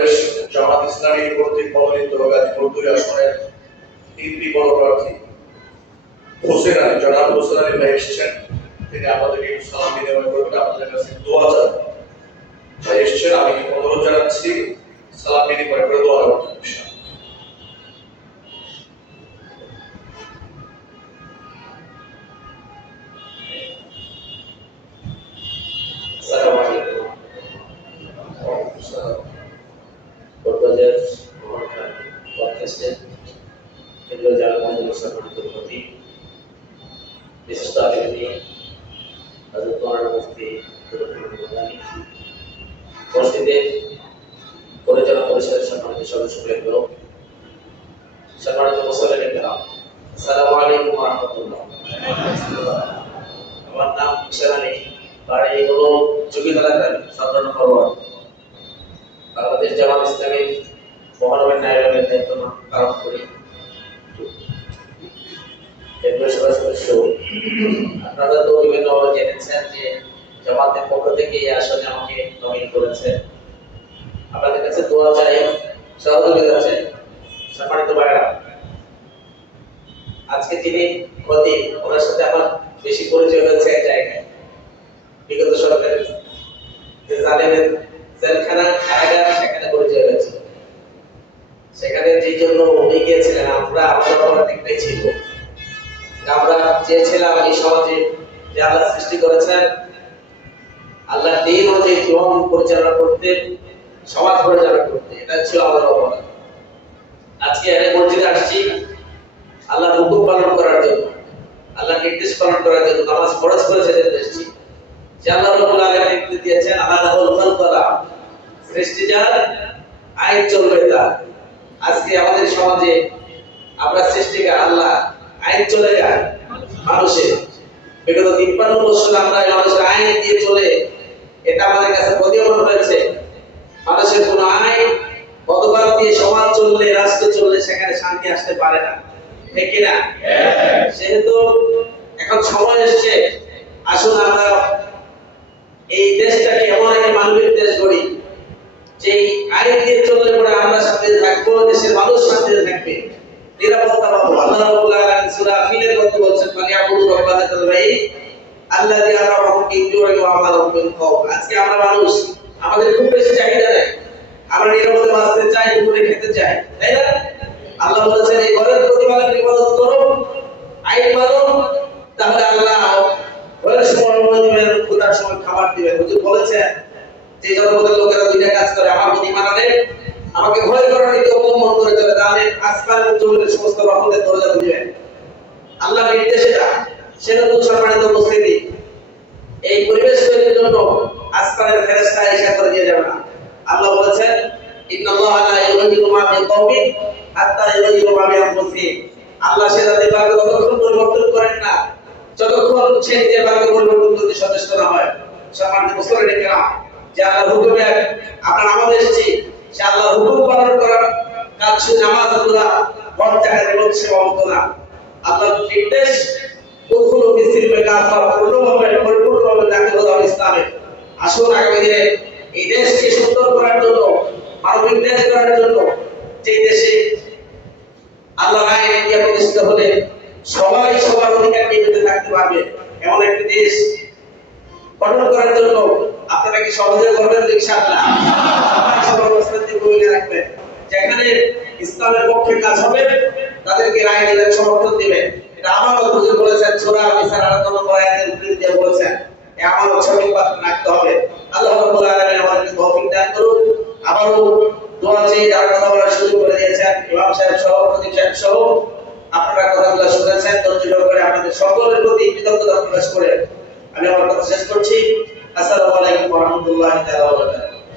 বাংলাদেশ জামাত ইসলামী কর্তৃক মনোনীত গাজীপুর 2 আসনের তিনটি বড় প্রার্থী হোসেন আলী, জনাব হোসেন আলী ভাই এসেছেন। তিনি আমাদেরকে একটু সালাম বিনিময় করবেন, আপনাদের কাছে দোয়া চান। ভাই এসেছেন, আমি অনুরোধ জানাচ্ছি সালাম বিনিময় করে দোয়া করবেন। পরিচালনা পরিষদের সম্মানিত সদস্যবৃন্দ, সম্মানিত মুসল্লিগণ, আসসালামু আলাইকুম ওয়া রাহমাতুল্লাহ। আমার নাম হোসেন আলী, বাড়ি হলো চুকিতলা গ্রামে, 17 নম্বর ওয়ার্ড। বাংলাদেশ জামাত ইসলামীর মহানগর নায়েবের দায়িত্ব পালন করি। আপনারা তো বিভিন্নভাবে জেনেছেন যে জামাতের পক্ষ থেকে এই আসনে আমাকে নমিনেট করেছে। আপনাদের কাছে দোয়া চাই, সহযোগিতা চাই। সম্মানিত ভাইরা, আজকে যিনি খতিব, ওনার সাথে আমার বেশি পরিচয় হয়েছে এক জায়গায়। বিগত সরকারের যে জালেমের জেলখানা, কারাগার, সেখানে পরিচয় হয়েছে। সেখানে যে জন্য উনি গিয়েছিলেন, আমাদের একটাই ছিল, আমরা চেয়েছিলাম এই সমাজে যে আল্লাহ সৃষ্টি করেছেন, আল্লাহ দিন অনুযায়ী জীবন পরিচালনা করতে, সমাজ পরিচালনা করতে, এটা ছিল আমাদের অবদান। আজকে এর মসজিদে আসছি আল্লাহর হুকুম পালন করার জন্য, আল্লাহর নির্দেশ পালন করার জন্য, নামাজ ফরজ করেছে এসেছি। যে আল্লাহ রাব্বুল আলামিন নির্দেশ দিয়েছেন, আল্লাহুল খালকালা, সৃষ্টি যার, আইন চলবে তার। আজকে আমাদের সমাজে আমরা সৃষ্টিকার আল্লাহ, আইন চলে যায় মানুষের। বিগত 53 বছর আমরা মানুষের আইন দিয়ে চলে, এটা আমাদের কাছে প্রতিমন হয়েছে। মানুষের কোন আইন পদবার দিয়ে সমাজ চললে, রাষ্ট্র চললে সেখানে শান্তি আসতে পারে না, ঠিক কি না? সেহেতু এখন সময় এসেছে, আসুন আমরা এই দেশটাকে এমন একটি মানবিক দেশ গড়ি, যে আইন দিয়ে চললে পরে আমরা শান্তিতে থাকবো, দেশের মানুষ শান্তিতে থাকবে, নিরাপত্তা পাবো। আল্লাহ রাব্বুল আলামিন সূরা ফিলের মধ্যে বলেছেন, ফালিয়াবুদু রাব্ব হাযাল বাইত আল্লাযী আতা'আমাহুম মিন জু'ইন ওয়া আমানাহুম মিন খাউফ। আজকে আমরা মানুষ, আমাদের খুব বেশি চাহিদা নেই, আমরা নিরাপদে বাঁচতে চাই, দুপুরে খেতে চাই, তাই না? আল্লাহ বলেছেন, এই ঘরের প্রতিপালকের ইবাদত করো, আইন মানো, তাহলে আল্লাহ ঘরের সময় দিবেন, ক্ষুধার সময় খাবার দিবেন। হুজুর বলেছেন যে জগতের লোকেরা দুইটা কাজ করে, আমার প্রতি মানালে, আমাকে ভয় করার নীতি অবলম্বন করে চলে, তাহলে আসমান এবং জমিনের সমস্ত রহমতের দরজা খুলবেন। আল্লাহ নির্দেশ এটা। সেহেতু সম্মানিত উপস্থিতি, এই পরিবেশ তৈরির জন্য আসমানের ফেরেশতা ইশারা করে দিয়ে যাবে না। আল্লাহ বলেছেন, ইন্নাল্লাহা লা ইউগাইয়িরু মা বিকওমিন হাত্তা ইউগাইয়িরু মা বিআনফুসিহিম। আল্লাহ সেটাদের ভাগ্য ততক্ষণ পরিবর্তন করেন না যতক্ষণ সে নিজের ভাগ্য পরিবর্তন করতে সচেষ্ট না হয়। সম্মানিত মুসলিম কিরাম, যে আল্লাহর হুকুমে আমরা নামাজ এসেছি, সে আল্লাহর হুকুম পালন করার কাজ শুধু নামাজ পড়া, মন চাকা জীবন সীমাবদ্ধ না। আল্লাহর নির্দেশ, উদখুলু ফিস-সিলমি কাফা, পরিপূর্ণভাবে দাখিল হতে হবে ইসলামে। আসুন আগামী দিনে এই দেশকে সুন্দর করার জন্য, মানবিক দেশ করার জন্য, যে দেশে আল্লাহর আইন দিয়ে প্রতিষ্ঠিত হলে সবাই সবার অধিকার নিয়ে বেঁচে থাকতে পারবে, এমন একটি দেশ গঠন করার জন্য আপনারা কি সহযোগিতা করবেন? ইনশাআল্লাহ সবার রাজনৈতিক ভূমিকা রাখবেন। যেখানে ইসলামের পক্ষে কাজ হবে তাদেরকে রায় দিবেন, সমর্থন দিবেন। এটা আমানত হুজুর বলেছেন, সূরা নিসার 8 নম্বর আয়াতের উল্লেখ দিয়ে বলেছেন, এই আমানত সঠিকভাবে রাখতে হবে। আল্লাহ রাব্বুল আলামিন আমাদেরকে তৌফিক দান করুন। আবারও দোয়া চেয়ে যারা কথা বলার সুযোগ করে দিয়েছেন, ইমাম সাহেব সহ, খতিব সাহেব সহ, আপনারা কথাগুলো শুনেছেন, ধৈর্য করে আপনাদের সকলের প্রতি কৃতজ্ঞতা প্রকাশ করে আমি আমার কথা শেষ করছি। আসসালামু আলাইকুম ওয়া রাহমাতুল্লাহি ওয়া বারাকাতুহু।